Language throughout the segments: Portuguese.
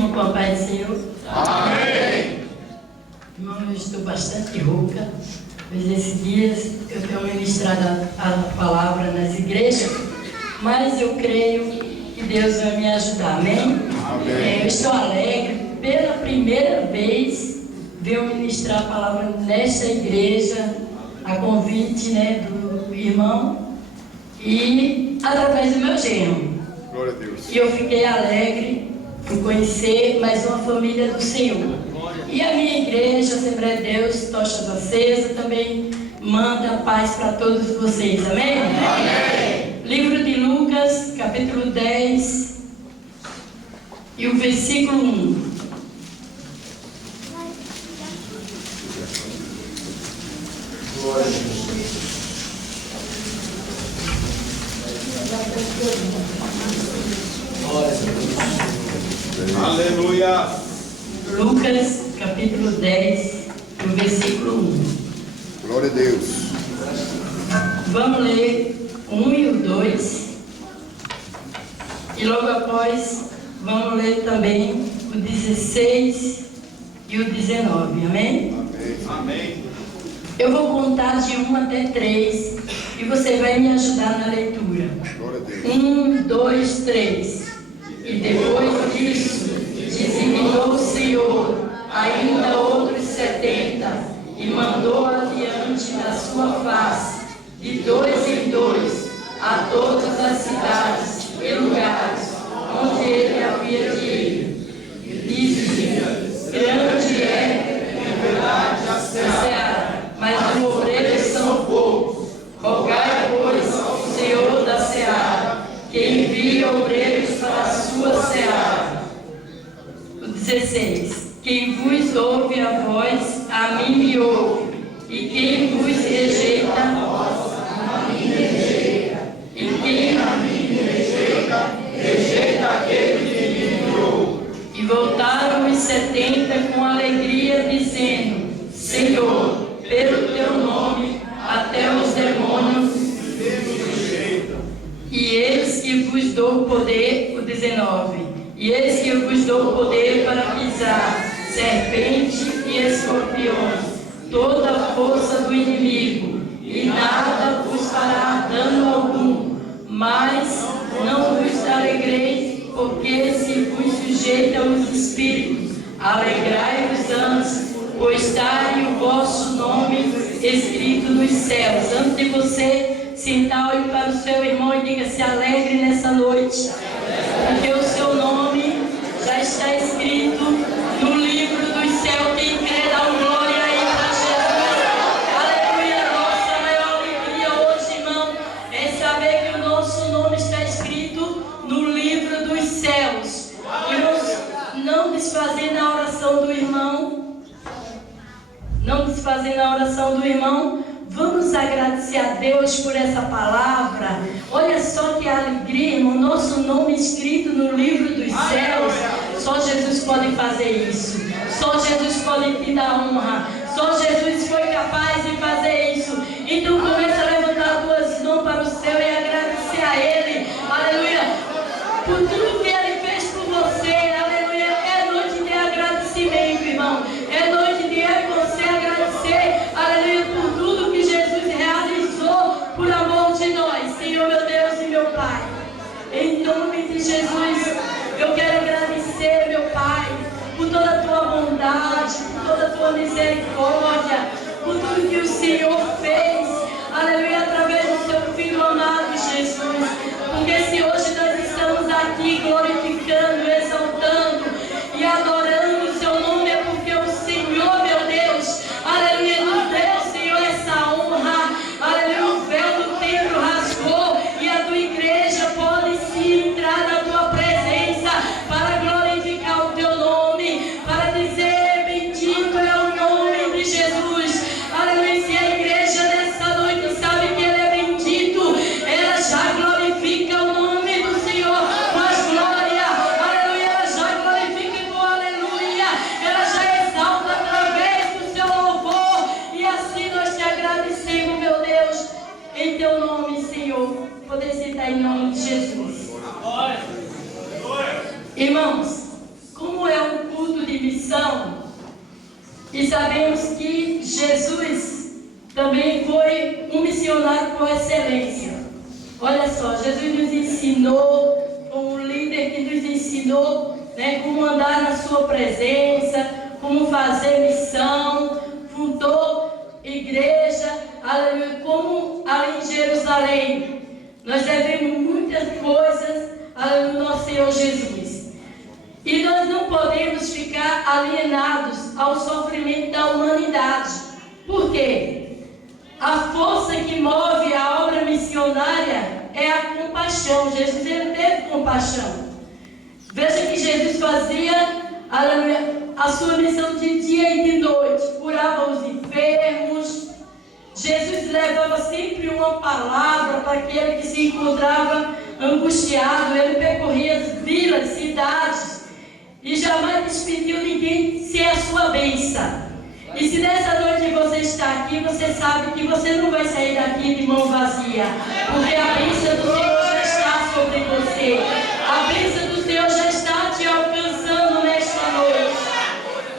irmão, com a paz do Senhor. Amém. Irmão, eu estou bastante rouca, pois esses dias eu tenho ministrado a palavra nas igrejas, mas eu creio que Deus vai me ajudar, amém? Amém. Eu estou alegre, pela primeira vez venho ministrar a palavra nesta igreja, a convite, né, do irmão e através do meu genro. Glória a Deus. E eu fiquei alegre por conhecer mais uma família do Senhor. E a minha igreja, Assembleia de Deus, Tochas Acesas, também manda paz para todos vocês, amém? Amém. Livro de Lucas, capítulo 10, e o versículo 1. Glória a Deus. Aleluia. Lucas, capítulo 10, e o versículo 1. Glória a Deus. Vamos ler o 1 e o 2. E logo após, vamos ler também o 16 e o 19. Amém? Amém. Amém. Eu vou contar de 1 até 3 e você vai me ajudar na leitura. Glória a Deus. 1, 2, 3. E depois disso, designou o Senhor ainda outros 70 e mandou adiante da sua face, de 2 em 2, a todas as cidades e lugares onde ele havia de ir. E disse: grande é, em verdade, a seara, mas os obreiros são poucos. Rogai, pois, ao Senhor da seara, que envie obreiros para a sua seara. O 16. Quem vos ouve a voz, a mim me ouve, e quem vos rejeita, a mim rejeita. E quem a mim rejeita, rejeita aquele que me enviou. E voltaram os 70 com alegria, dizendo: Senhor, pelo teu nome, até os demônios rejeitam. E eis que vos dou poder, o 19. E eis que eu vos dou poder para pisar serpente e escorpiões, toda a força do inimigo, e nada vos fará dano algum. Mas não vos alegreis, porque se vos sujeita os espíritos. Alegrai-vos antes, pois está o vosso nome escrito nos céus. Antes de você sentar, olhe para o seu irmão e diga: se alegre nessa noite, porque o seu nome já está escrito no livro dos céus. Quem crê, dá um glória aí para Jesus. Aleluia. Nossa maior alegria hoje, irmão, é saber que o nosso nome está escrito no livro dos céus. E não desfazendo a oração do irmão, vamos agradecer a Deus por essa palavra. Olha só que alegria, irmão, nosso nome escrito no livro dos céus. Só Jesus pode fazer isso. Só Jesus pode te dar honra. Só Jesus foi capaz de fazer isso. Então começa a levantar tuas mãos para o céu e agradecer a Ele. Aleluia. Por tudo que Ele fez por você. Aleluia. É noite de agradecimento, irmão. É noite de você agradecer. Aleluia. Por tudo que Jesus realizou por amor de nós. Senhor, meu Deus e meu Pai. Em nome de Jesus, eu quero agradecer, meu Pai, por toda a tua bondade, por toda a tua misericórdia, por tudo que o Senhor fez, aleluia, através do seu Filho amado Jesus. Porque se hoje nós estamos aqui glorificando, exaltando e adorando o seu nome, é porque o Senhor, meu Deus, aleluia, nos deu, Senhor, essa honra, aleluia, o véu do templo rasgou e a tua igreja pode sim entrar na tua presença para glorificar o teu nome, para dizer: bendito é o nome de Jesus. Aleluia. Se a igreja nessa noite sabe que Ele é missão. E sabemos que Jesus também foi um missionário por excelência. Olha só, Jesus nos ensinou, como líder que nos ensinou, né, como andar na sua presença, como fazer missão, fundou igreja, aleluia, como ali em Jerusalém. Nós devemos muitas coisas ao nosso Senhor Jesus. E nós não podemos ficar alienados ao sofrimento da humanidade. Por quê? A força que move a obra missionária é a compaixão. Jesus, ele teve compaixão. Veja que Jesus fazia a sua missão de dia e de noite. Curava os enfermos. Jesus levava sempre uma palavra para aquele que se encontrava angustiado. Ele percorria as vilas, cidades, e jamais despediu ninguém sem a sua bênção. E se nessa noite você está aqui, você sabe que você não vai sair daqui de mão vazia, porque a bênção do Senhor já está sobre você. A bênção do Senhor já está te alcançando nesta noite.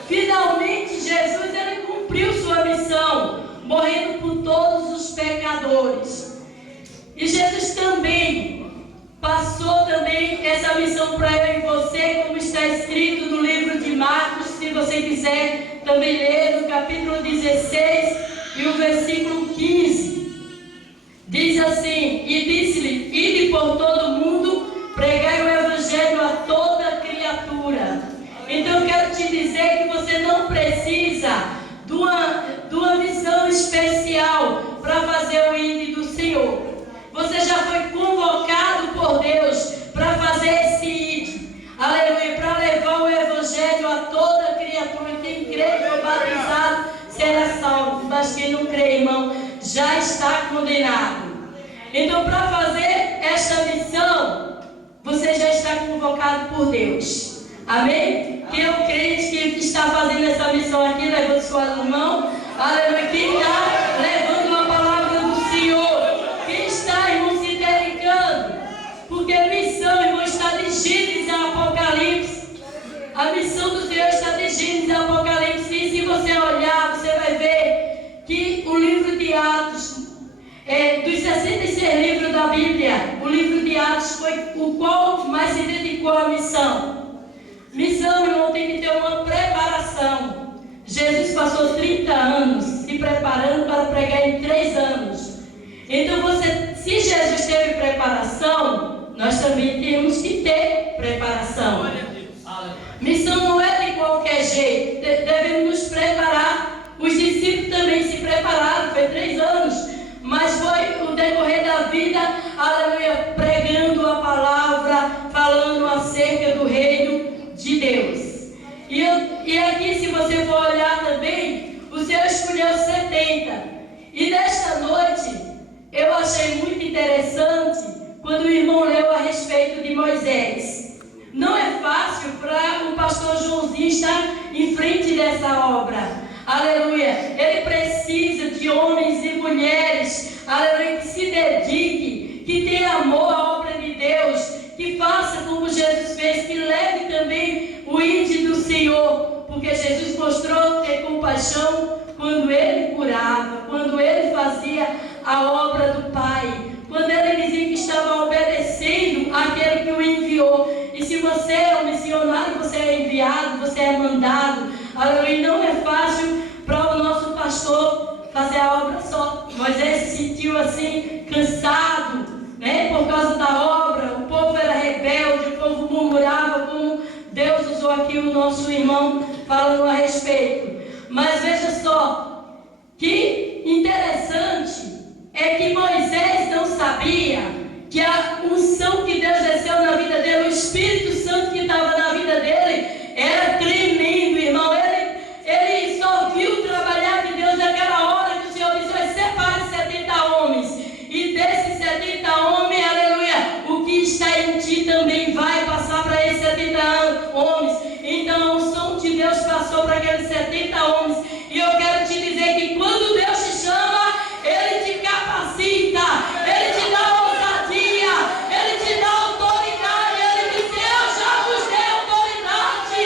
Finalmente Jesus, ele cumpriu sua missão, morrendo por todos os pecadores. E Jesus também passou essa missão para eu e você, como está escrito no livro de Marcos, se você quiser também ler, no capítulo 16 e o versículo 15. Diz assim: e disse-lhe, ide por todo o mundo, pregai o evangelho a toda criatura. Então eu quero te dizer que você não precisa de uma missão especial para fazer o ID do Senhor. Você já foi convocado por Deus para fazer esse ID, aleluia, para levar o evangelho a toda criatura. Quem crê e foi batizado será salvo, mas quem não crê, irmão, já está condenado. Então, para fazer esta missão, você já está convocado por Deus. Amém? Quem é o crente que está fazendo essa missão aqui, levando sua mão, aleluia, quem está levando a palavra do Senhor, quem está, irmão, se dedicando, porque a missão, irmão, está de Gênesis a Apocalipse. A missão do Senhor está de Gênesis a Apocalipse. E se você olhar, você vai ver que o livro de Atos, dos 66 livros da Bíblia, o livro de Atos foi o qual mais se dedicou à missão. Missão, irmão, tem que ter uma preparação. Jesus passou 30 anos se preparando para pregar em 3 anos. Então, se Jesus teve preparação, nós também temos que ter preparação. Missão não é de qualquer jeito. Devemos nos preparar. Os discípulos também se prepararam, foi 3 anos. Mas foi o decorrer da vida, aleluia, pregando a palavra, falando acerca do reino de Deus. E aqui, se você for olhar também, o Senhor escolheu 70. E nesta noite, eu achei muito interessante quando o irmão leu a respeito de Moisés. Não é fácil para o pastor Joãozinho estar em frente dessa obra. Aleluia. Ele precisa de homens e mulheres, aleluia, que se dediquem, que tenham amor à obra de Deus, que faça como Jesus fez, que leve também o ID do Senhor, porque Jesus mostrou ter compaixão quando ele curava, quando ele fazia a obra do Pai, quando ele dizia que estava obedecendo àquele que o enviou. E se você é um missionário, você é enviado, você é mandado, aleluia, não é fácil para o nosso pastor fazer a obra só. Moisés se sentiu assim, cansado, né, por causa da obra. O povo era rebelde, o povo murmurava, como Deus usou aqui o nosso irmão falando a respeito. Mas veja só, que interessante é que Moisés não sabia que a unção que Deus desceu na vida dele, o Espírito Santo que estava na vida dele, era tremendo, irmão. Ele só viu o trabalhar de Deus naquela hora que o Senhor disse: vai separe 70 homens. E desses 70 homens, aleluia, o que está em ti também vai passar para esses 70 homens. Então a unção de Deus passou para aqueles 70 homens. E eu quero te dizer que quando Deus te chama, Ele te capacita, Ele te dá ousadia, Ele te dá autoridade. Ele diz: eu já vos dei autoridade.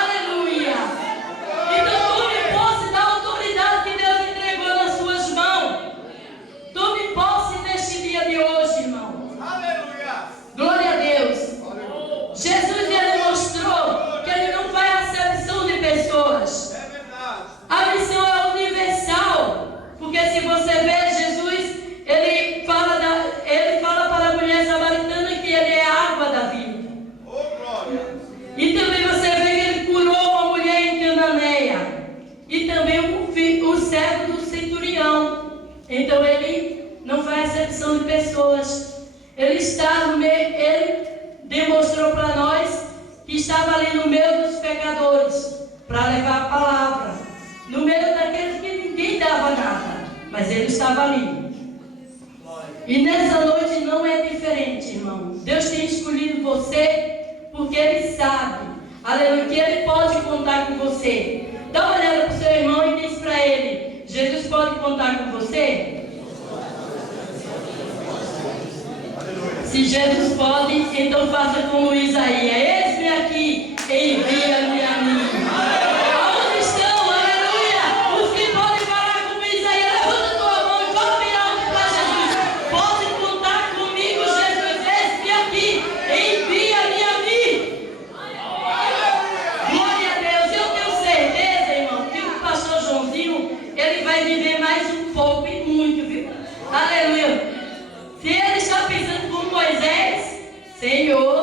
Aleluia. servo do centurião. Então ele não faz acepção de pessoas. Ele está no meio, ele demonstrou para nós que estava ali no meio dos pecadores, para levar a palavra, no meio daqueles que ninguém dava nada, mas ele estava ali. E nessa noite não é diferente, irmão. Deus tem escolhido você porque Ele sabe, aleluia, que Ele pode contar com você. Dá uma olhada para o seu irmão e diz para ele: Jesus pode contar com você? Se Jesus pode, então faça como Isaías: eis-me aqui, envia-me a mim. Aonde estão, aleluia, os que podem falar como Isaías? Levanta tua mão e fala bem alto para Jesus: pode contar comigo, Jesus, eis-me aqui, envia-me a mim. Glória a Deus. Eu tenho certeza, irmão, que o pastor Joãozinho, ele vai viver mais um pouco e muito, viu? Aleluia. Se ele está pensando como Moisés: Senhor,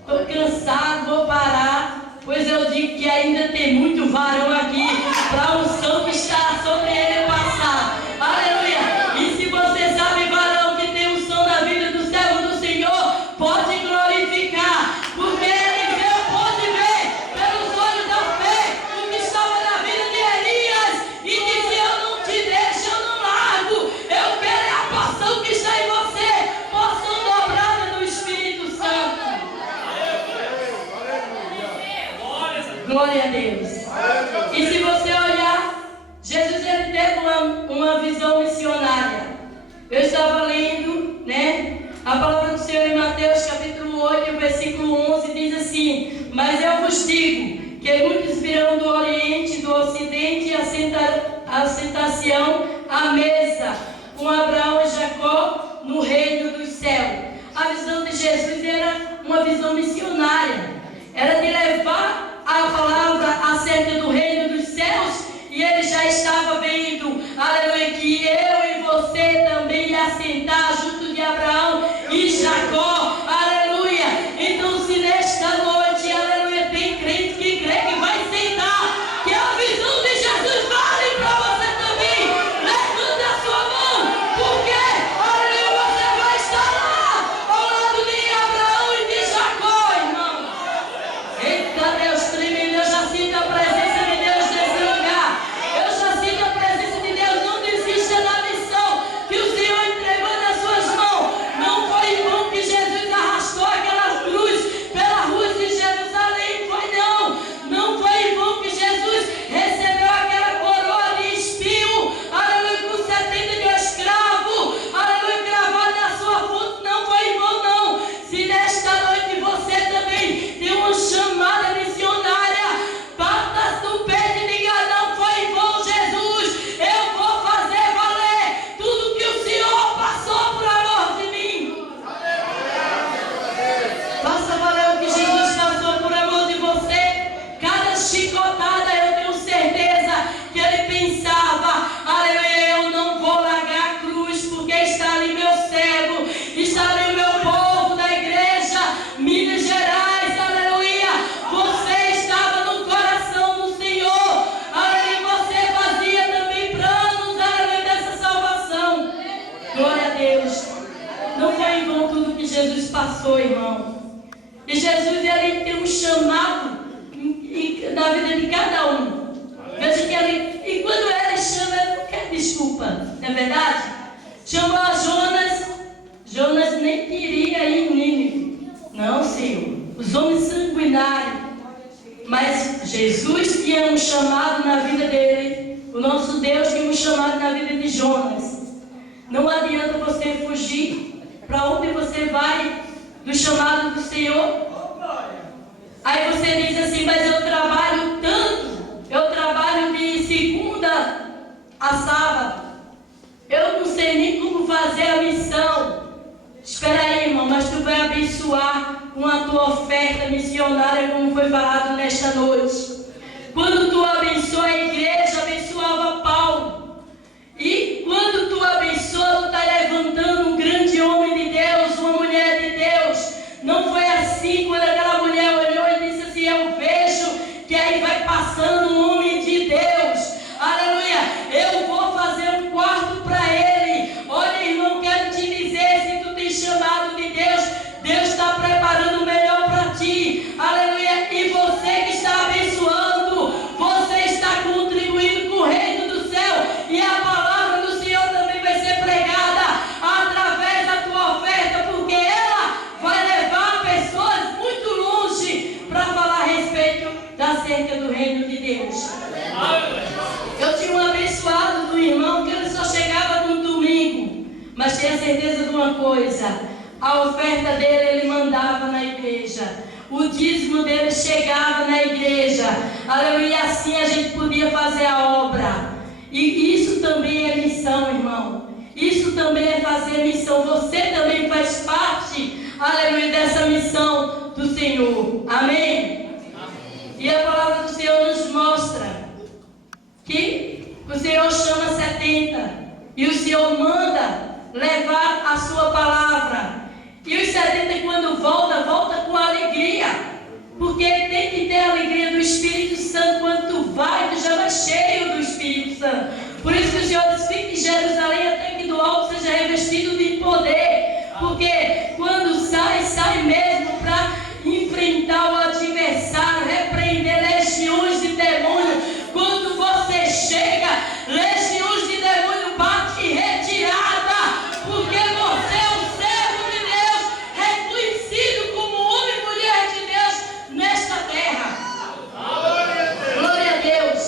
estou cansado, vou parar, pois eu digo que ainda tem muito varão aqui para a unção que está sobre ele passar. Aleluia! E se você sabe, varão, que tem unção na vida do servo do Senhor, pode glorificar, porque ele pode ver pelos olhos da fé o que estava na vida de Elias e disse: eu não te deixo, eu não largo, eu quero a porção que está em você, porção dobrada do Espírito Santo. Glória a Deus. E se você olhar, Jesus ele teve uma visão missionária. Eu estava lendo, né? A palavra do Senhor em Mateus capítulo 8, versículo 11 diz assim: mas eu vos digo que muitos virão do Oriente, do Ocidente, e assentar-se-ão à mesa com Abraão e Jacó no reino dos céus. A visão de Jesus era uma visão missionária, era de levar a palavra acerca do reino dos céus, e ele já estava vendo, aleluia, que eu e você também ia sentar junto de Abraão e Jacó, aleluia. Então, se nesta noite, aleluia, tem crente que crê que vai sentar, que a visão de Jesus vale para você também, levante a sua mão, porque, aleluia, você vai estar lá, ao lado de Abraão e de Jacó, irmão. Eita Deus tremendo, eu já sinto a presença de Deus nesse lugar. Eu já sinto a presença de Deus. Não desista da missão que o Senhor entregou nas suas mãos. Não foi em vão que Jesus arrastou aquela cruz pela rua de Jerusalém. Foi não. Não foi em vão que Jesus recebeu aquela coroa de espinho, aleluia, com 70 de escravo, aleluia, gravado na sua fonte. Não foi em vão, não. Se nesta noite você também tem uma chamada missionária, bata no peito e diga: não foi em vão, Jesus, eu vou fazer valer tudo que o Senhor passou por amor de mim. Faça valer o que Jesus passou por amor de você. Cada chicotada, eu tenho certeza que ele pensava: aleluia, eu não vou largar a cruz, porque está ali meu servo, está ali o meu povo da igreja Minas Gerais, aleluia. Você estava no coração do Senhor, aleluia, você fazia também planos, aleluia, dessa salvação. Glória a Deus. Não foi em vão tudo que Jesus passou, irmão. E Jesus, ele tem um chamado na vida de cada um. Veja que ele, e quando ele chama, ele não quer desculpa, não é verdade? Chamou a Jonas, Jonas nem queria ir em Nínive. Não, Senhor, os homens sanguinários. Mas Jesus tinha um chamado na vida dele. O nosso Deus tinha um chamado na vida de Jonas. Não adianta você fugir. Para onde você vai do chamado do Senhor? Aí você diz assim: mas eu trabalho tanto, eu trabalho de segunda a sábado, eu não sei nem como fazer a missão. Espera aí, irmão, mas tu vai abençoar com a tua oferta missionária, como foi falado nesta noite. Quando tu abençoa a igreja, abençoava Paulo. E quando tu abençoa, tu está levantando um grande homem de Deus, uma mulher de Deus. Não foi assim quando aquela mulher olhou e disse assim: eu vejo que aí vai passando um homem de Deus. Aleluia. Eu tinha certeza de uma coisa: a oferta dele ele mandava na igreja. O dízimo dele chegava na igreja. Aleluia. E assim a gente podia fazer a obra. E isso também é missão, irmão. Isso também é fazer missão. Você também faz parte, aleluia, dessa missão do Senhor. Amém? E a palavra do Senhor nos mostra que o Senhor chama 70 e o Senhor manda levar a sua palavra. E os 70, quando volta com alegria, porque tem que ter a alegria do Espírito Santo. Quando tu já vai cheio do Espírito Santo. Por isso que o Senhor diz: fique em Jerusalém até que do alto seja revestido de poder. Porque quando sai mesmo para enfrentar o adversário, repreender legiões de demônio. Quando você chega, legiões de demônio bate em retirada, porque você é um servo de Deus, reconhecido como homem e mulher de Deus nesta terra. Glória a Deus.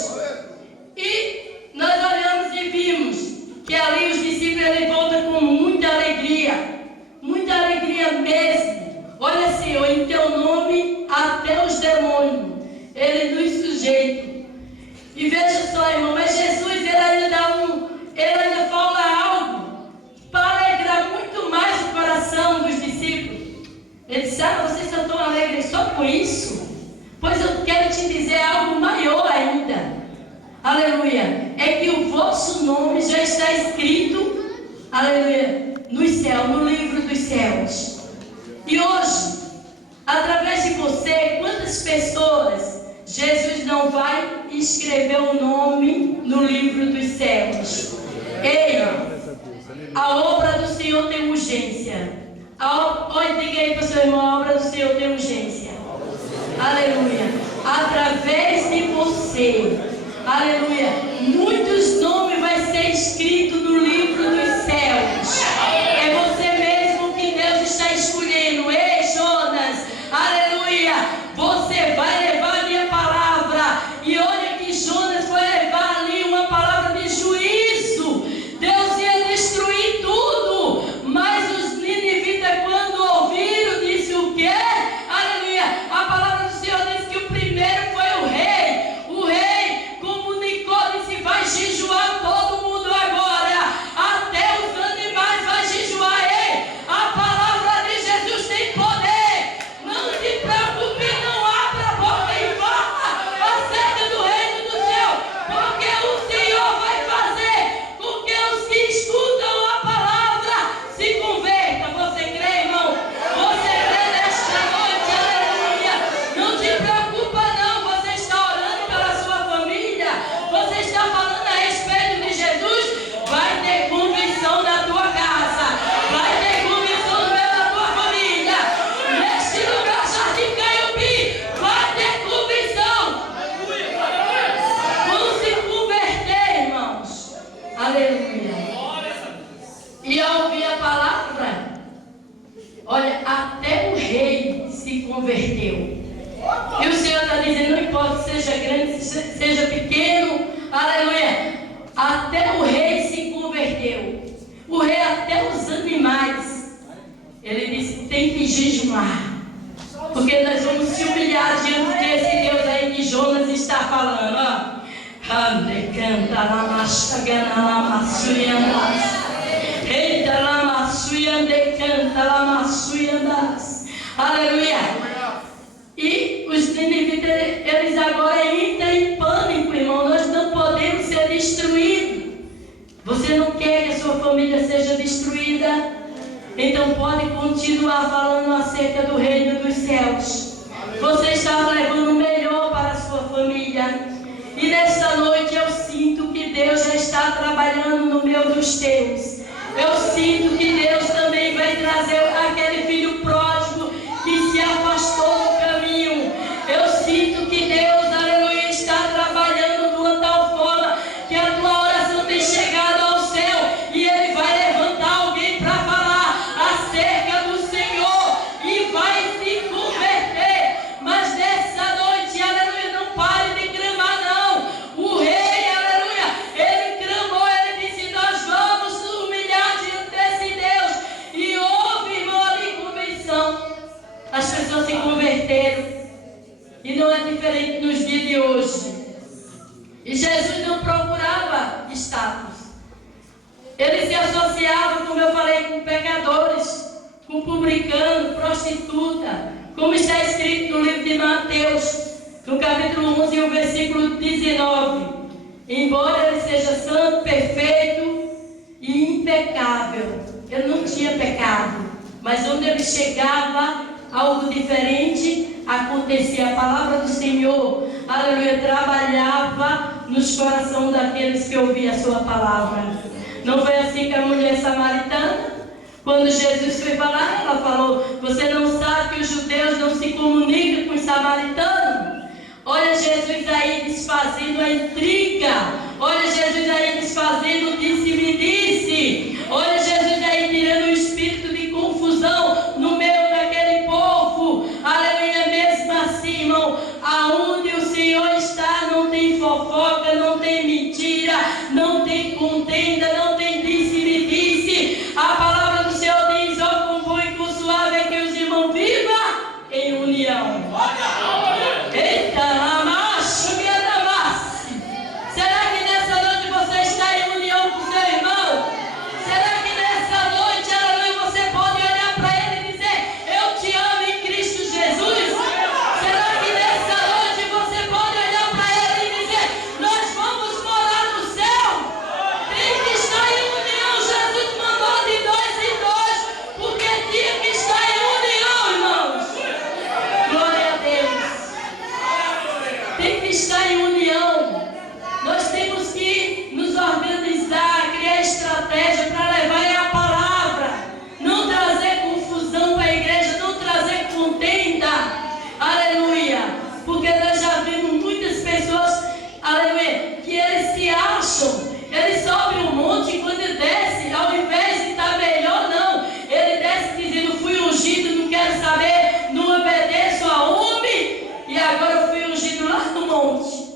E nós olhamos e vimos que ali os discípulos eles voltam com muita alegria mesmo. Olha, Senhor, em teu nome até os demônios eles nos sujeitam. E veja só, irmão, mas Jesus ele ainda fala algo para alegrar muito mais o coração dos discípulos. Ele disse: vocês estão tão alegres só com isso? Pois eu quero te dizer algo maior ainda. Aleluia. É que o vosso nome já está escrito, aleluia, no céu, no livro dos céus. E hoje, através de você, quantas pessoas Jesus não vai escrever o nome no livro dos céus? Ei, a obra do Senhor tem urgência. Olha, diga aí para o seu irmão: a obra do Senhor tem urgência. Aleluia. Através de você, aleluia, muitos nomes vai ser escrito no livro dos céus. É você mesmo que Deus está escolhendo. Ei, Jonas, aleluia, você vai levar a minha palavra. E olha que Jonas foi levar ali uma palavra de juízo. Deus ia destruir tudo, mas os ninivitas, quando ouviram, disse o quê? Aleluia. A palavra do Senhor diz que o primeiro foi o rei. O rei comunicou, disse: vai jejuar todo mundo agora, até os animais vai jejuar. Ei, a palavra de Jesus tem poder. Não se preocupe, não abra a boca e fala acerca do reino do céu, porque o Senhor vai fazer com que os que escutam a palavra se convertam. Você crê, irmão? Você crê nesta noite? Aleluia. Não te preocupa não. Você está orando pela sua família, você está falando a respeito de Jesus. Vai ter convicção na tua casa, vai ter convicção no meio da tua família. Neste lugar, Jardim Caiubi, vai ter convicção. Vão se converter, irmãos. Aleluia. E ao ouvir a palavra, olha, até o rei se converteu. E o Senhor está dizendo: não importa, seja grande, seja pequeno, aleluia, até o rei se converteu. O rei, até os animais, ele disse: tem que jejuar, porque nós vamos se humilhar diante desse Deus aí que Jonas está falando. Ó. Canta lá, machagana lá, maçuiandas. Eita lá, maçuiande, canta lá, maçuiandas. Aleluia. E os ninivitas, eles agora entram em pânico, irmão. Nós não podemos ser destruídos. Você não quer que a sua família seja destruída? Então pode continuar falando acerca do reino dos céus. Você está levando o melhor para a sua família. E nesta noite eu sinto que Deus já está trabalhando no meio dos teus. Eu sinto que Deus também vai trazer aquele filho pródigo que se afastou do caminho. Eu sinto que Deus, aleluia, está trabalhando de uma tal forma que a tua oração tem chegado ao céu e Ele vai levantar alguém para falar acerca do Senhor e vai se converter. Mas nessa noite, aleluia, não pare de clamar não. O rei, aleluia, ele clamou, ele disse: nós vamos nos humilhar diante desse Deus. Jesus não procurava status. Ele se associava, como eu falei, com pecadores, com publicano, prostituta, como está escrito no livro de Mateus, no capítulo 11, o versículo 19. Embora ele seja santo, perfeito e impecável, ele não tinha pecado, mas onde ele chegava, algo diferente acontecia. A palavra do Senhor, aleluia, trabalhava nos corações daqueles que ouviam a sua palavra. Não foi assim que a mulher samaritana, quando Jesus foi falar, ela falou: você não sabe que os judeus não se comunicam com os samaritanos? Olha Jesus aí desfazendo a intriga. Olha Jesus aí desfazendo o disse-me-disse. Olha Jesus aí tirando o espírito de confusão no meio daquele povo. Aleluia. Mesmo assim, irmão, aonde o Senhor está, não tem fofoca, não tem mentira, não tem contenda, não tem disse-me-disse. A palavra do Senhor diz: ó, com bom e com suave é que os irmãos vivam em união. Eita, amacho, que amasse. Será que nessa noite você está em união com seu irmão? Será que nessa noite, aleluia, você pode olhar para ele e dizer: eu te amo em Cristo Jesus? Será que nessa noite você pode olhar para ele e dizer: nós vamos morar no céu? Tem que estar em união. Jesus mandou de dois em dois, porque tinha que estar em união, irmãos. Glória a Deus. Tem que estar em união. Nós temos que nos organizar, criar estratégia para levar a palavra, não trazer confusão para a igreja, não trazer contenda. Aleluia. Porque nós já vimos muitas pessoas, aleluia, que eles se acham, eles sobem um monte e quando ele desce, ao invés de estar melhor, não, ele desce dizendo: fui ungido, não quero saber, não obedeço a homem, e agora eu fui ungido lá no monte.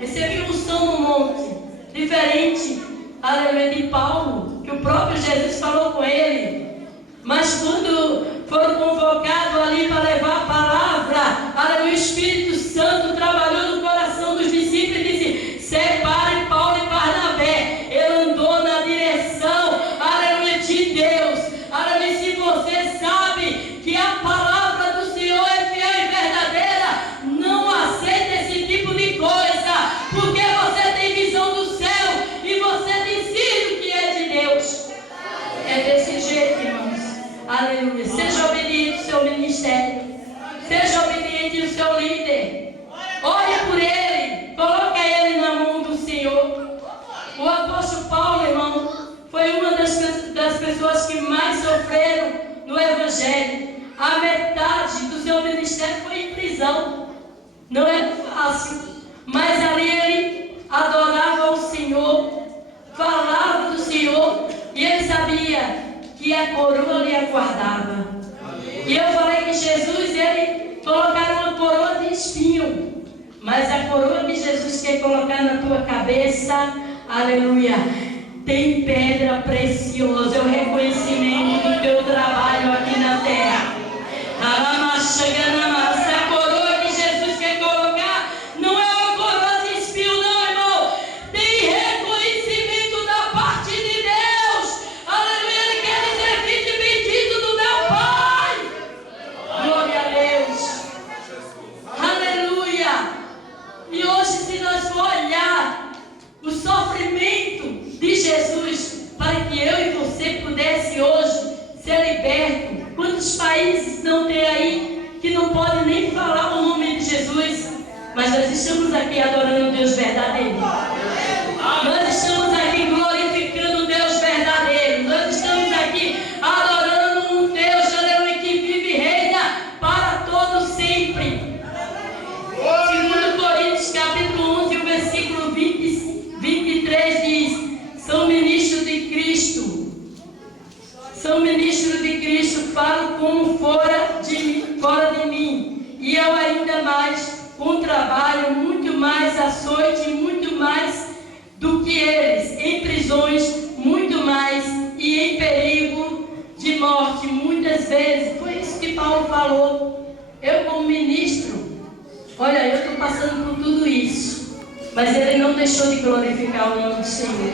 Recebi unção no monte, diferente, aleluia, de Paulo, que o próprio Jesus falou com ele. Mas quando foram convocados ali para levar a palavra, aleluia, o Espírito Santo trabalhou no coração dos discípulos e disse: separe Paulo e Barnabé. Ele andou na direção, aleluia, de Deus. Aleluia, se você sabe que a palavra do Senhor é fiel e verdadeira, não aceite esse tipo de coisa, porque você tem visão do céu e você decide o que é de Deus. É desse jeito, irmãos. Aleluia. Seja obediente ao seu ministério. Seja obediente ao seu líder. Ore por ele. Coloque ele na mão do Senhor. O apóstolo Paulo, irmão, foi uma das pessoas que mais sofreram no Evangelho. A metade do seu ministério foi em prisão. Não é fácil. Mas ali ele adorava o Senhor, falava do Senhor, e ele sabia que a coroa lhe aguardava. E eu falei que Jesus, ele colocaram uma coroa de espinho, mas a coroa que Jesus quer colocar na tua cabeça, aleluia, tem pedra preciosa, é o reconhecimento do teu trabalho aqui na terra. A coroa que Jesus quer colocar não é uma coroa de espinho, não, irmão. Tem reconhecimento da parte de Deus. Aleluia, ele quer dizer: vinde bendito do meu Pai. Glória a Deus. Aleluia. E hoje, se nós for olhar o sofrimento de Jesus, para que eu e você pudesse hoje ser liberto. Quantos países não tem aí que não podem nem falar o nome de Jesus? Mas nós estamos aqui adorando o Deus verdadeiro. Nós estamos aqui glorificando o Deus verdadeiro. Nós estamos aqui adorando um Deus, aleluia, que vive e reina para todo sempre. 2 Coríntios capítulo 11, o versículo 23 diz: são ministros de Cristo. São ministros de Cristo, falam como fora mas ele não deixou de glorificar o nome do Senhor.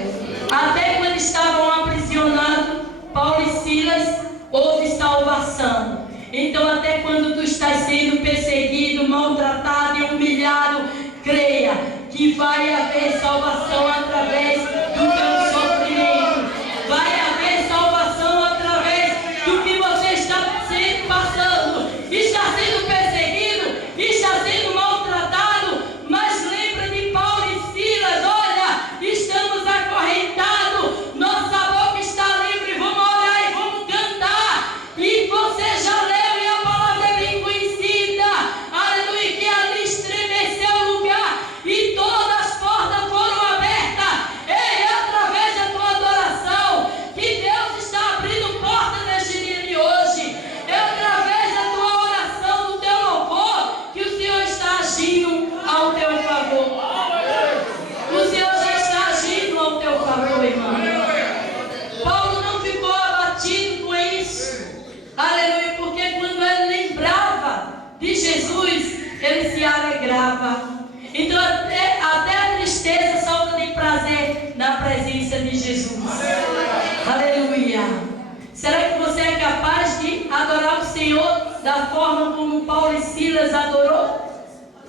Até quando estavam aprisionados, Paulo e Silas, houve salvação. Então, até quando tu estás sendo perseguido, maltratado e humilhado, creia que vai haver salvação através do teu sofrimento. Vai haver salvação através do que você está sendo passando. Está sendo perseguido, está sendo maltratado, mas lembra de Paulo e Silas, olha, estamos acorrentados, nossa boca está livre, vamos orar e vamos cantar. E você já leu e a palavra é bem conhecida, aleluia, que ali estremeceu o lugar e todas as portas foram abertas. Ei, através da tua adoração, que Deus está abrindo portas neste dia de hoje. É através da tua oração, do teu louvor, que o Senhor está agindo ao teu favor. O Senhor já está agindo ao teu favor, irmão. Paulo não ficou abatido com isso, aleluia, porque quando ele lembrava de Jesus, ele se alegrava. Então até a tristeza salta de prazer na presença de Jesus. Aleluia. Será que você é capaz de adorar o Senhor da forma como Paulo e Silas adorou?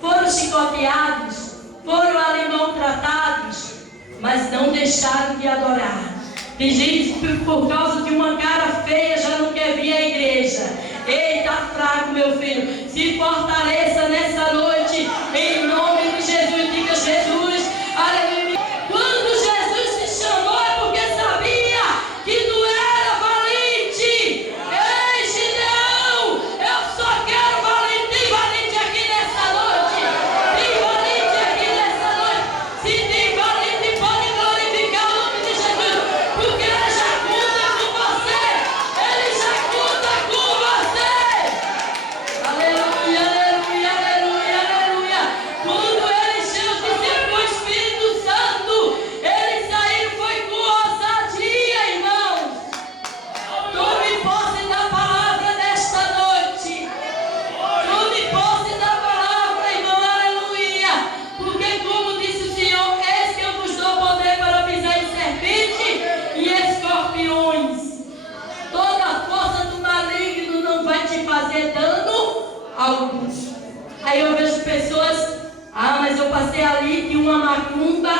Foram chicoteados, foram ali maltratados, mas não deixaram de adorar. Tem gente que por causa de uma cara feia já não quer vir à igreja. Ei, tá fraco, meu filho. Se fortaleça nessa noite, em nome de Jesus. Diga: Jesus, aleluia. Quando Jesus te chamou é porque sabia que tu era valente. Ei, Gideão, eu só quero valente. Tem valente aqui nessa noite. Tem valente aqui nessa noite. Se tem valente, pode glorificar o nome de Jesus, porque ele já conta com você. Ele já conta com você. Aleluia, aleluia, aleluia, aleluia. Quando eles cheios de ser com o Espírito Santo, eles saíram foi com ousadia, irmãos. Tome posse da palavra desta noite. Tome posse da palavra, irmão, aleluia. Porque como disse o Senhor, eis que eu vos dou poder para pisar em serpente e escorpiões. Toda a força do maligno não vai te fazer dano algum. Aí eu vejo pessoas, mas eu passei ali de uma macumba.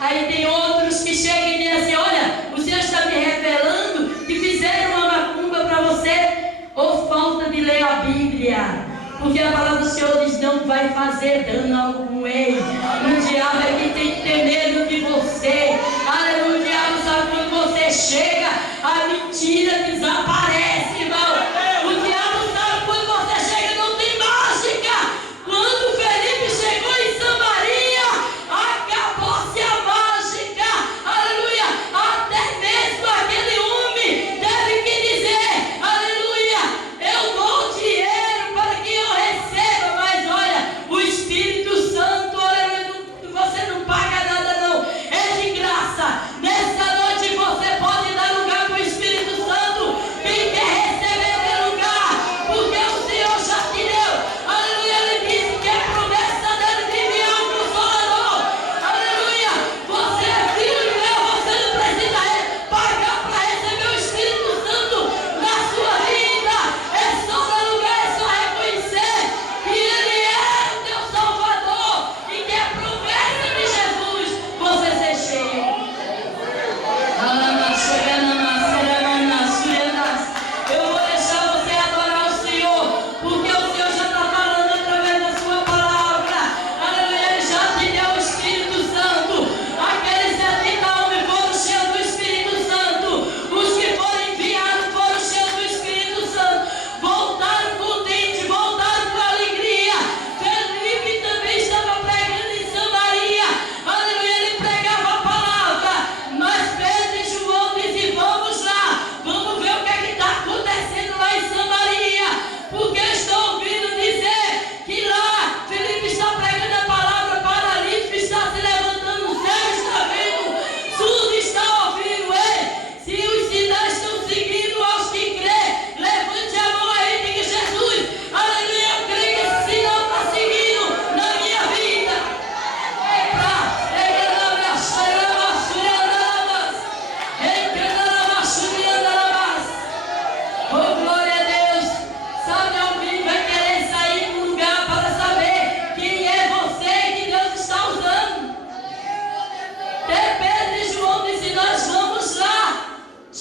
Aí tem outros que chegam e dizem assim: olha, o Senhor está me revelando que fizeram uma macumba para você, ou falta de ler a Bíblia. Porque a palavra do Senhor diz: não vai fazer dano algum. Ei, o diabo é que tem que ter medo de você. Aleluia, o diabo sabe quando você chega, a mentira desaparece, irmão. O diabo sabe quando você chega, não tem mágica. Quando Felipe chegou em Samaria, acabou-se a mágica. Aleluia, até mesmo aquele homem teve que dizer: aleluia, eu dou dinheiro para que eu receba, mas olha, o Espírito Santo, aleluia, você não paga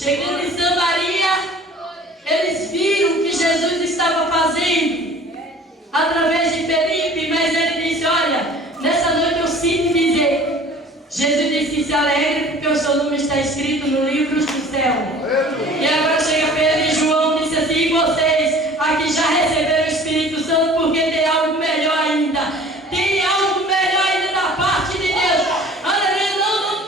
Chegando em Samaria, eles viram o que Jesus estava fazendo através de Felipe, mas ele disse: olha, nessa noite eu sinto dizer. Jesus disse: se alegre, porque o seu nome está escrito no livro do céu. E agora chega Pedro e João e disse assim: e vocês aqui já receberam o Espírito Santo, porque tem algo melhor ainda. Tem algo melhor ainda da parte de Deus. Aleluia,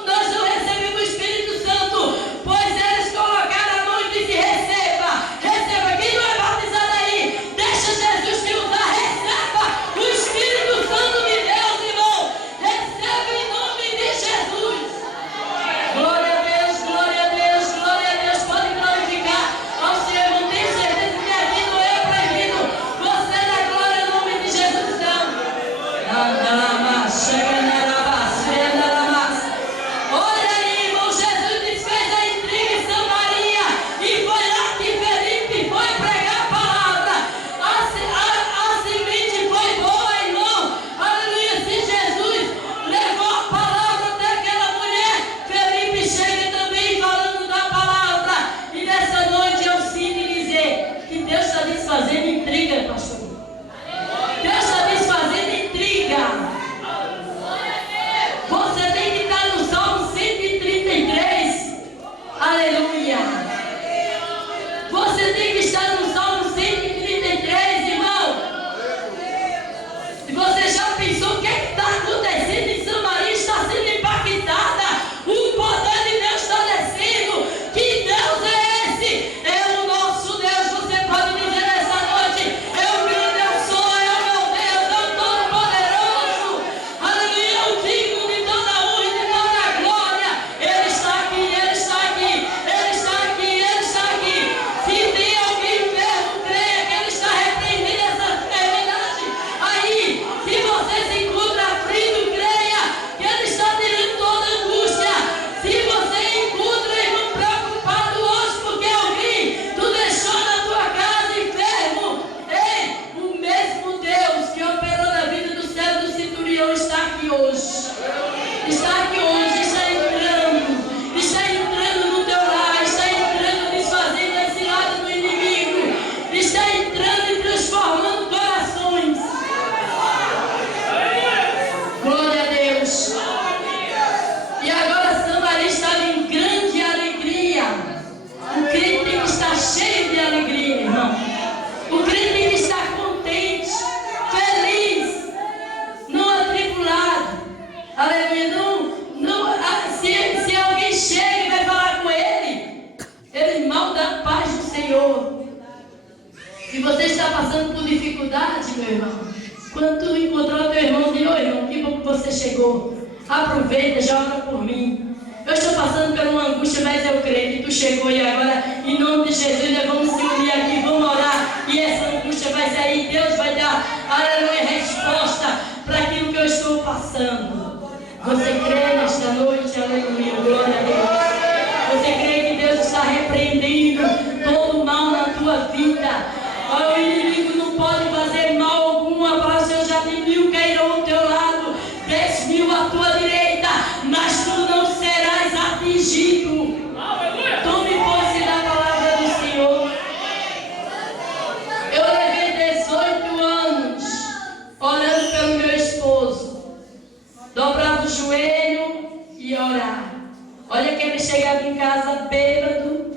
nós não recebemos o Espírito Santo, pois eles colocaram a mão e disse: receba, receba. Quem não é batizado aí, deixa Jesus te usar, receba o Espírito Santo de Deus, irmão. Receba em nome de Jesus. Glória a Deus, glória a Deus, glória a Deus. Pode glorificar ao Senhor. Não tenho certeza que aqui não é proibido você dar glória no nome de Jesus, não. Olha aí, irmão, Jesus desfez a intriga em Samaria e foi lá que Felipe foi pregar a palavra. A semente foi boa, irmão. Aleluia. Se Jesus levou a palavra até aquela mulher, Felipe chega também falando da palavra. E nessa noite eu sinto dizer que Deus está desfazendo intriga, pastor. Deus está desfazendo intriga. Você tem que estar no Salmo 133. Aleluia. Você tem que estar no Salmo 133, irmão. E você já pensou o que está acontecendo em Samaria? Está sendo impactada. O poder de Deus está descendo. Que Deus é esse? É o nosso Deus. Você pode dizer nessa noite: eu grande eu sou, é o meu Deus, é o Todo-Poderoso. Aleluia, o digno de toda a honra e de toda a glória. Ele está aqui, Ele está aqui, Ele está aqui, Ele está aqui. Se tem alguém enfermo, creia que Ele está repreendendo essa enfermidade aí. Se você se encontra aflito, creia que Ele está tirando toda a angústia. Se você encontra, irmão, preocupado hoje porque alguém tu deixou na tua casa enfermo, ei, o mesmo Deus que operou na vida do céu do centurião está aqui hoje. Está aqui hoje, está entrando no teu lar, está entrando, desfazendo as ciladas do inimigo, está entrando e transformando corações. Glória a Deus. E agora Samaria estava em grande alegria. O crente tem que estar cheio de alegria, irmão. O crente tem que estar contente, feliz, não atribulado. Aleluia. Se alguém chega e vai falar com ele mal dá a paz do Senhor. Se você está passando por dificuldade, meu irmão, quando tu encontrar o teu irmão, diz: ô irmão, que bom que você chegou. Aproveita, já ora por mim. Eu estou passando por uma angústia, mas eu creio que tu chegou e agora, em nome de Jesus, nós vamos se unir aqui, vamos orar. E essa angústia vai sair, Deus vai dar, aleluia, resposta para aquilo que eu estou passando. Você crê nesta noite, aleluia, glória a Deus. Você crê que Deus está repreendendo todo o mal na tua vida. O inimigo não pode fazer mal algum. A palavra do Senhor já tem 1000 cairão ao teu lado, 10.000 à tua direita, mas tu não serás atingido. Tome posse da palavra do Senhor. Eu levei 18 anos orando pelo meu esposo. Dobrava o joelho e orar. Olha que ele chegava em casa bêbado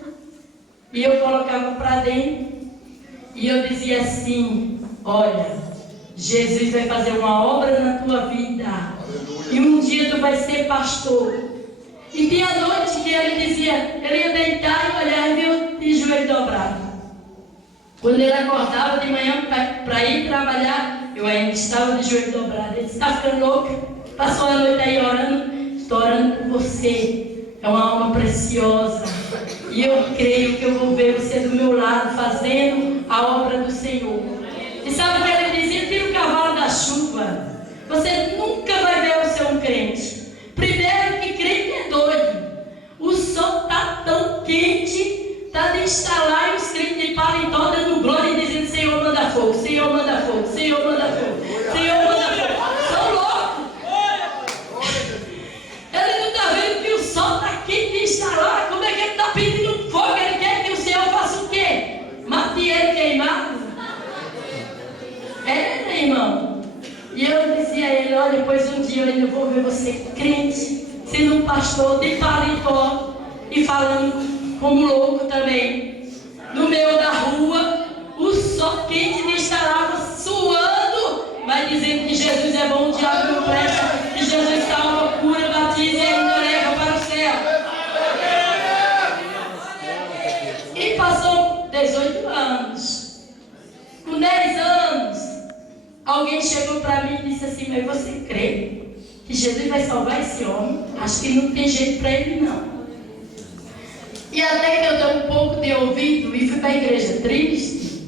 e eu colocava para dentro e eu dizia assim: olha, Jesus vai fazer uma obra na tua vida. E um dia tu vai ser pastor. E tinha noite que ele dizia, ele ia deitar e olhar e viu de joelho dobrado. Quando ele acordava de manhã para ir trabalhar, eu ainda estava de joelho dobrado. Ele disse: está ficando louca? Passou a noite aí orando. Estou orando por você. É uma alma preciosa. E eu creio que eu vou ver você do meu lado fazendo a obra do Senhor. E sabe o que ele dizia? Tira o cavalo da chuva. Você nunca vai ver o seu crente. Primeiro que crente é doido. O sol está tão quente, está de instalar e os crentes de paletó dando glória e dizendo: Senhor, manda fogo, Senhor, manda fogo, Senhor, manda fogo, Senhor, manda fogo. São loucos. Ele não está vendo que o sol está quente de instalar. Como é que ele está pedindo eu ainda vou ver você crente, sendo um pastor de paletó e falando como louco também. No meio da rua, o sol quente me estarava suando, mas dizendo que Jesus é bom, o diabo não presta, que Jesus salva, cura, batiza e ainda leva para o céu. E passou 18 anos. Com 10 anos, alguém chegou para mim e disse assim: mas você crê que Jesus vai salvar esse homem? Acho que não tem jeito para ele não. E até que eu dei um pouco de ouvido e fui para a igreja triste.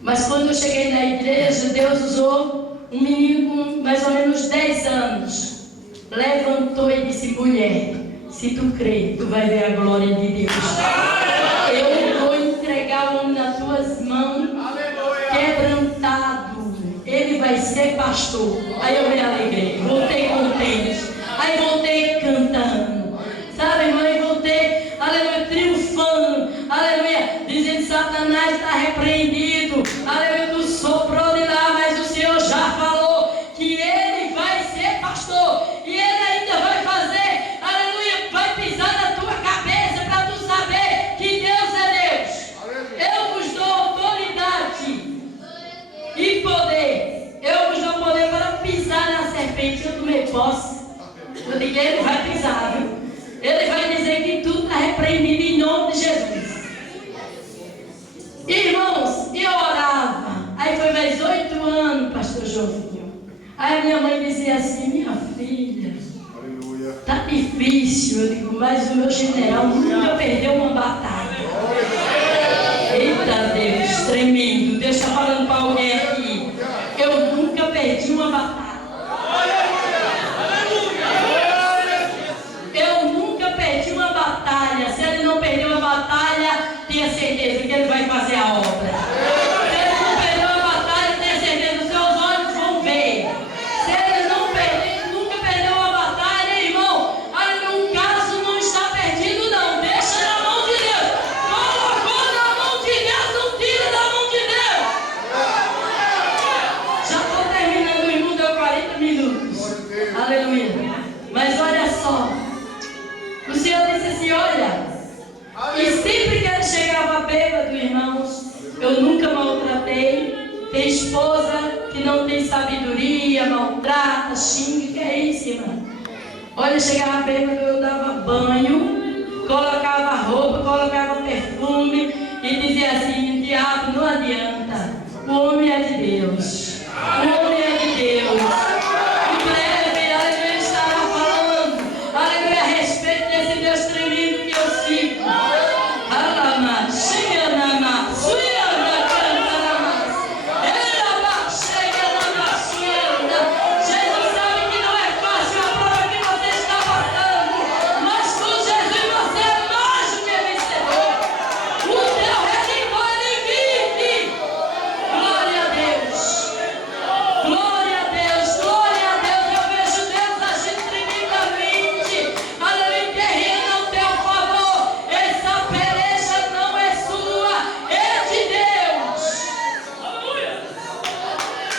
Mas quando eu cheguei na igreja, Deus usou um menino com mais ou menos 10 anos. Levantou e disse: mulher, se tu crê, tu vai ver a glória de Deus. Eu vou entregar o homem nas tuas mãos, quebrantado. Ele vai ser pastor. Aí eu me alegrei, voltei contente. Aí voltei cantando. Sabe, irmã, voltei, aleluia, triunfando. Aleluia, dizendo: Satanás está repreendido. Aleluia, tu soprou de lá, mas o Senhor já falou que ele vai ser pastor. E ele ainda vai fazer, aleluia, vai pisar na tua cabeça para tu saber que Deus é Deus. Eu vos dou autoridade e poder. Eu vos dou poder para pisar na serpente. Eu tomei posse. Eu digo: ele vai pisar, viu? Ele vai dizer que tudo está repreendido em nome de Jesus. Irmãos, eu orava. Aí foi mais 8 anos, pastor Jovinho. Aí a minha mãe dizia assim: minha filha, tá difícil. Eu digo: mas o meu general nunca perdeu uma batalha. Eita Deus, tremendo. Deus está falando para alguém aqui: eu nunca perdi uma batalha. Eu nunca perdi uma batalha. Se ele não perdeu a batalha, tenha certeza que ele vai fazer a obra. Se ele não perdeu a batalha, tenha certeza que os seus olhos vão ver. Se ele não perdeu, nunca perdeu uma batalha, irmão, aí um caso não está perdido não. Deixa na mão de Deus. Colocou na mão de Deus, não tira da mão de Deus. Já estou terminando, o irmão, deu 40 minutos. Aleluia. Mas olha só, o Senhor disse assim: olha, e sempre que ele chegava bêbado, irmãos, eu nunca maltratei. Tem esposa que não tem sabedoria, maltrata, xinga, que é isso, irmã? Olha, chegava bêbado, eu dava banho, colocava roupa, colocava perfume e dizia assim: diabo, não adianta, o homem é de Deus, o homem é de Deus. Em breve, aleluia, estará falando, aleluia, a respeito desse Deus tremendo que eu sigo. Alama, chega na ma, suianda, canta na ma, ela chega na ma, suianda. Jesus sabe que não é fácil a prova que você está passando, mas com Jesus você é mais do que vencedor. O teu redentor, ele vive. Glória a Deus. Glória a Deus, glória a Deus. Eu vejo Deus agindo tremendamente, aleluia, terreno ao teu favor. Essa peleja não é sua, é de Deus.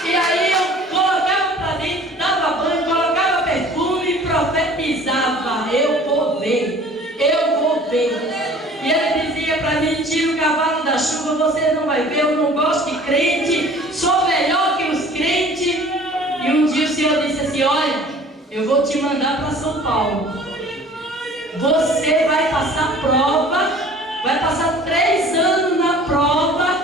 E aí eu colocava para dentro, dava banho, colocava perfume e profetizava: eu vou ver, eu vou ver. E ele dizia para mim: tira o cavalo da chuva, você não vai ver, eu não gosto de crente, sou melhor que os crentes. E um dia o Senhor disse assim: olha, eu vou te mandar para São Paulo. Você vai passar prova, vai passar 3 anos na prova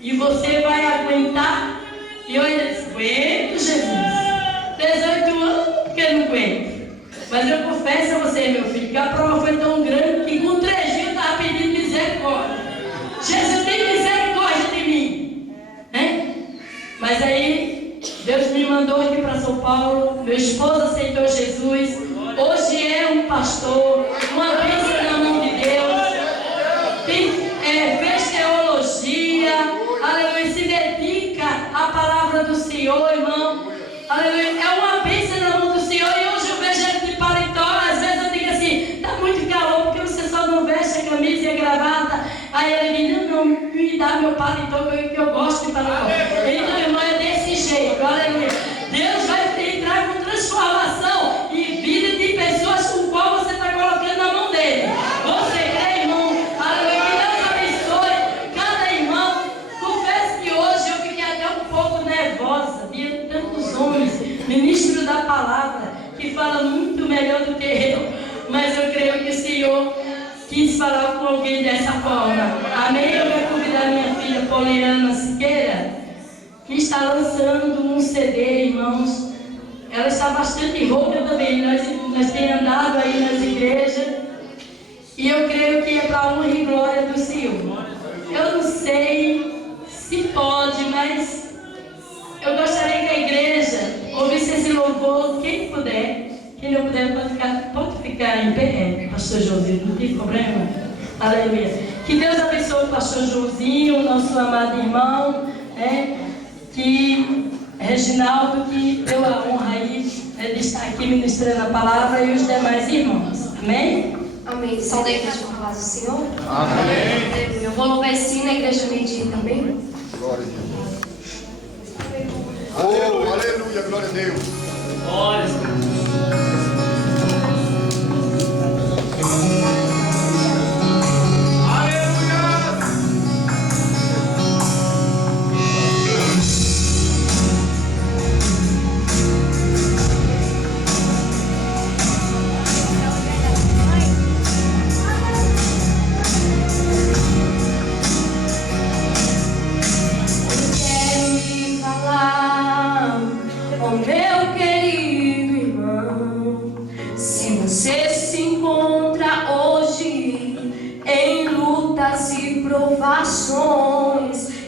e você vai aguentar. E eu ainda disse: aguento, Jesus. 18 anos, porque eu não aguento. Mas eu confesso a você, meu filho, que a prova foi tão grande que com 3 dias eu estava pedindo misericórdia. Jesus, tem misericórdia de mim, né? Mas aí Deus me mandou aqui para São Paulo. Meu esposo aceitou Jesus. Hoje é um pastor, uma bênção na mão de Deus. Fez teologia, aleluia, se dedica à palavra do Senhor, irmão. Aleluia, é uma bênção na mão do Senhor. E hoje eu vejo ele de paletó. Às vezes eu digo assim: tá muito calor, porque você só não veste a camisa e a gravata. Aí ele diz: não, me dá meu paletó, que eu gosto de paletó. Então, irmão, é desse jeito, aleluia. Deus vai entrar com transformação quis falar com alguém dessa forma. Amém? Eu quero convidar minha filha Poliana Siqueira, que está lançando um CD, irmãos. Ela está bastante rouca também. Nós temos andado aí nas igrejas. E eu creio que é para a honra e glória do Senhor. Eu não sei se pode, mas eu gostaria que a igreja ouvisse esse louvor, quem puder. Quem não puder pode ficar em pé, pastor Joãozinho, não tem problema. Aleluia. Que Deus abençoe o pastor Joãozinho, nosso amado irmão, que Reginaldo, que deu a honra aí de estar aqui ministrando a palavra, e os demais irmãos. Amém? Amém. São da igreja com a paz do Senhor? Amém. Eu vou louvar esse hino na igreja meio-dia também. Glória a Deus. Oh, aleluia, glória a Deus. Glória a Deus.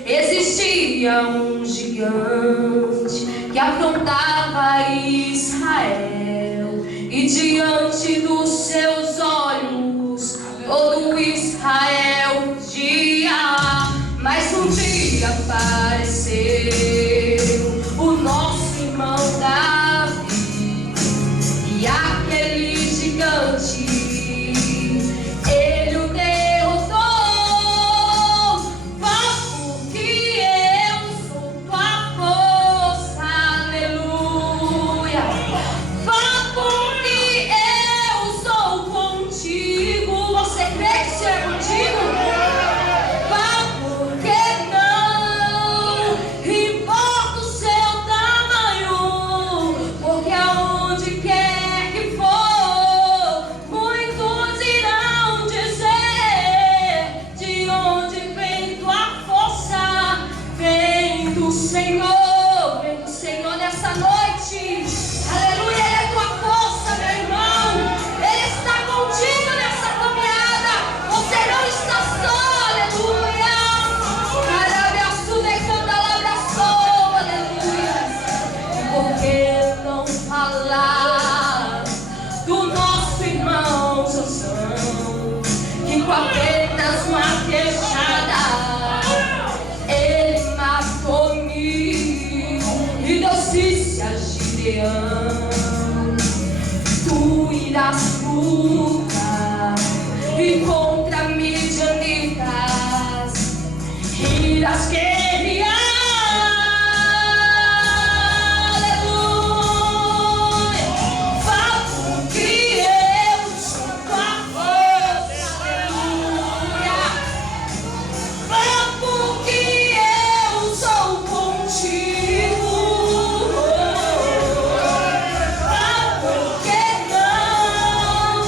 Existia um gigante que afrontava Israel, e diante dos seus olhos todo Israel fugia. Mas um dia apareceu o nosso irmão Davi, e aquele gigante ele o derrotou. Tu irás lutar e contra midianitas irás guerrear. Aleluia. Fala que eu sou tua força. Aleluia. Fala porque eu sou contigo. Porque não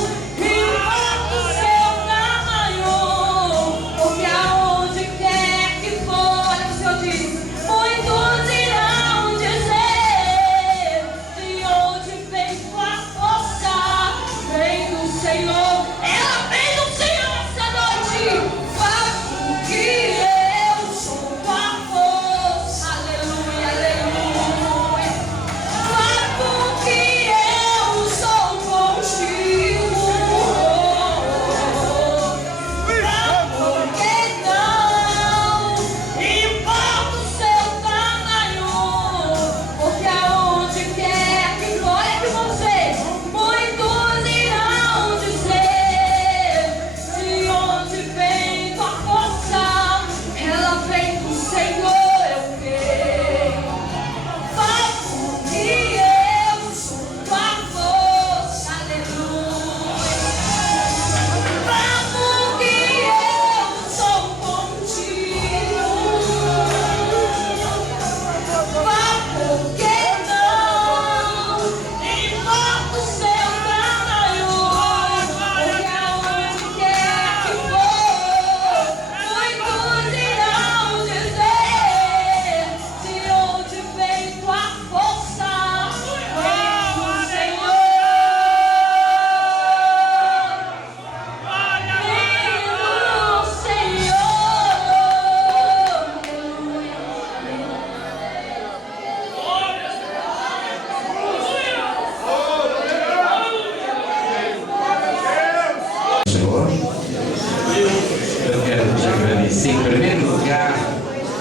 agradecer em primeiro lugar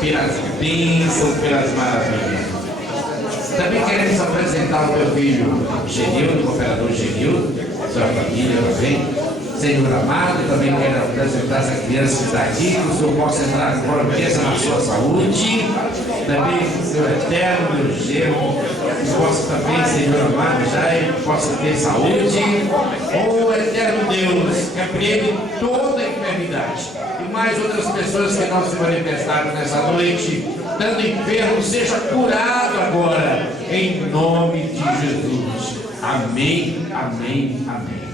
pelas bênçãos, pelas maravilhas. Também queremos apresentar o meu filho Genildo, o cooperador Genildo, sua família também. Senhor amado, também quero apresentar essa criança que está aqui, que o Senhor possa entrar agora, pensa na sua saúde. Também, Senhor eterno, meu genro, que possa também, Senhor amado, já possa ter saúde. Oh, eterno Deus, repreende toda a enfermidade. E mais outras pessoas que não se manifestaram nessa noite, dando enfermo, seja curado agora, em nome de Jesus. Amém, amém, amém.